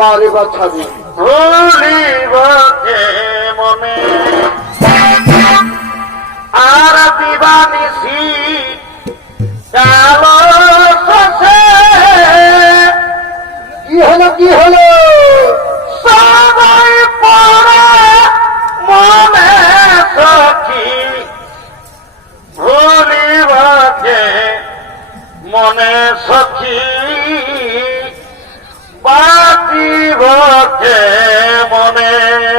বারে বাছাবি ভুলিবকে মনে। আর দিবানিসি কালো কি হলো কি হলো? সবাই পড়ে মনে সখী। ভুলিবকে মনে সখী। বাতিবকে মনে।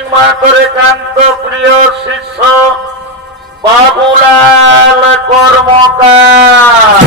হেম করে কান্ত প্রিয় শিষ্য। বাবুলাল কর্মকার।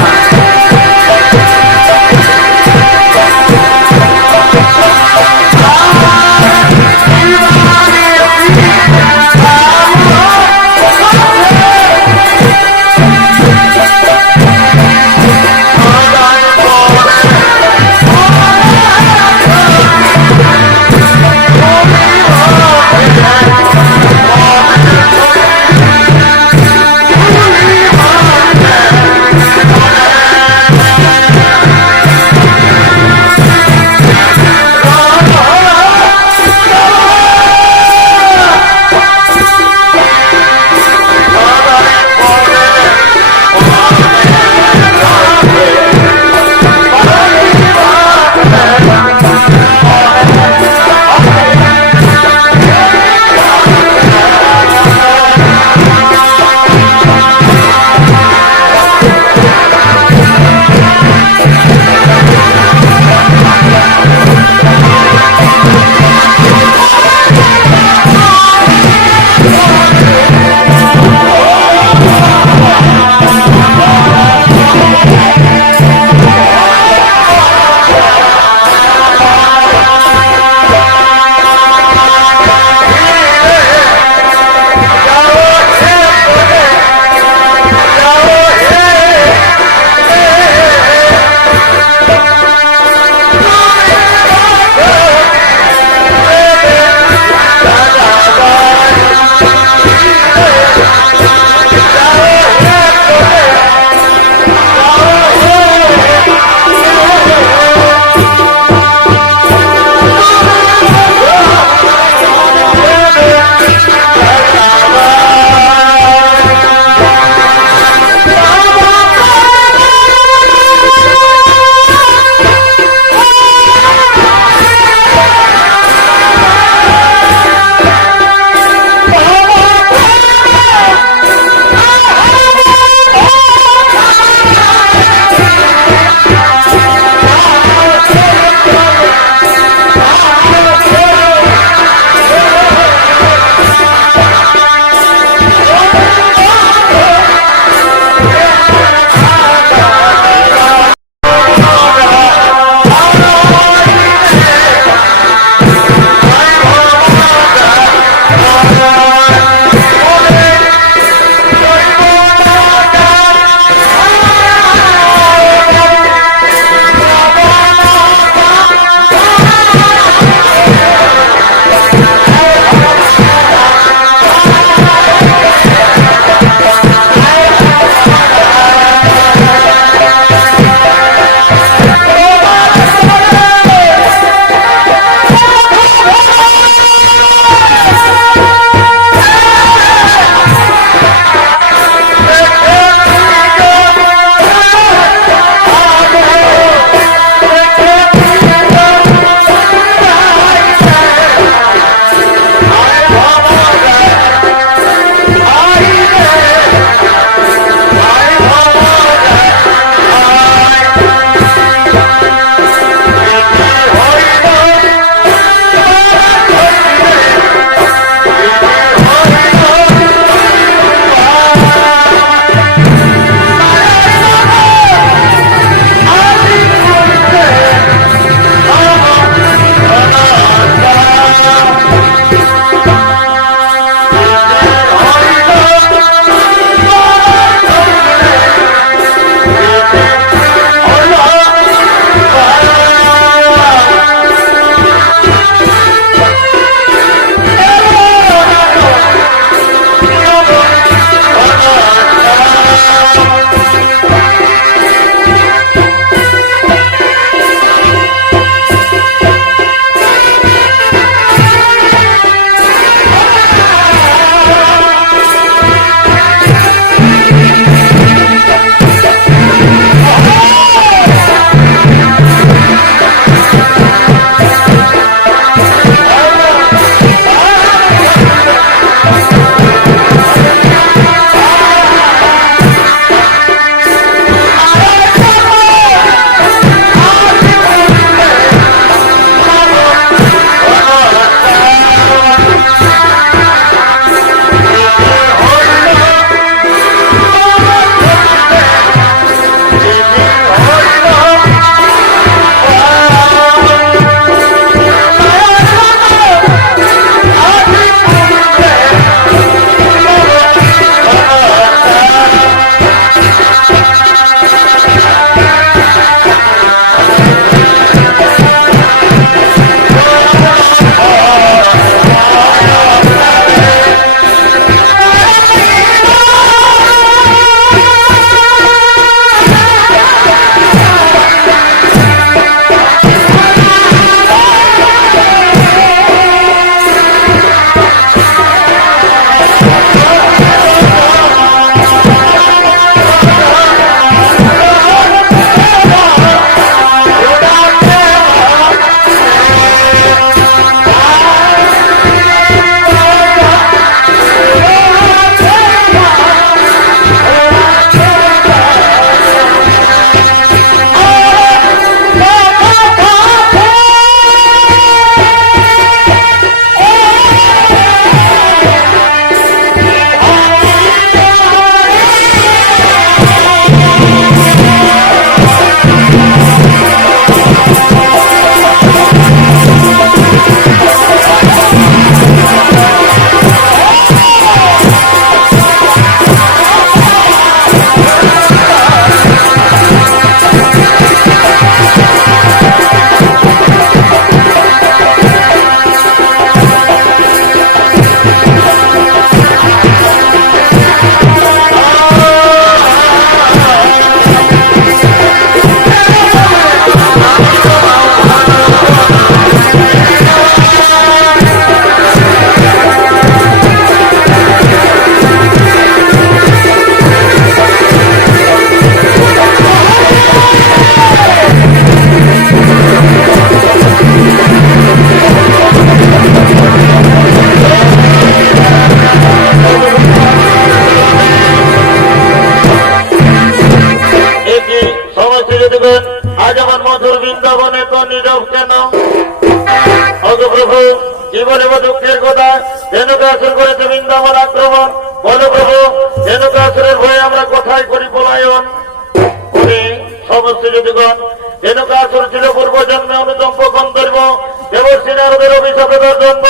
দেবশ্রী নারদের অভিশাপের জন্ম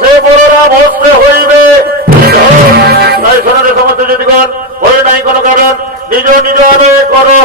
সে বড়রা ভস্ত হইবে। তাই শোনারে সমস্ত যদিগণ ওই নাই কোনো কারণ। নিজ নিজ আনে করো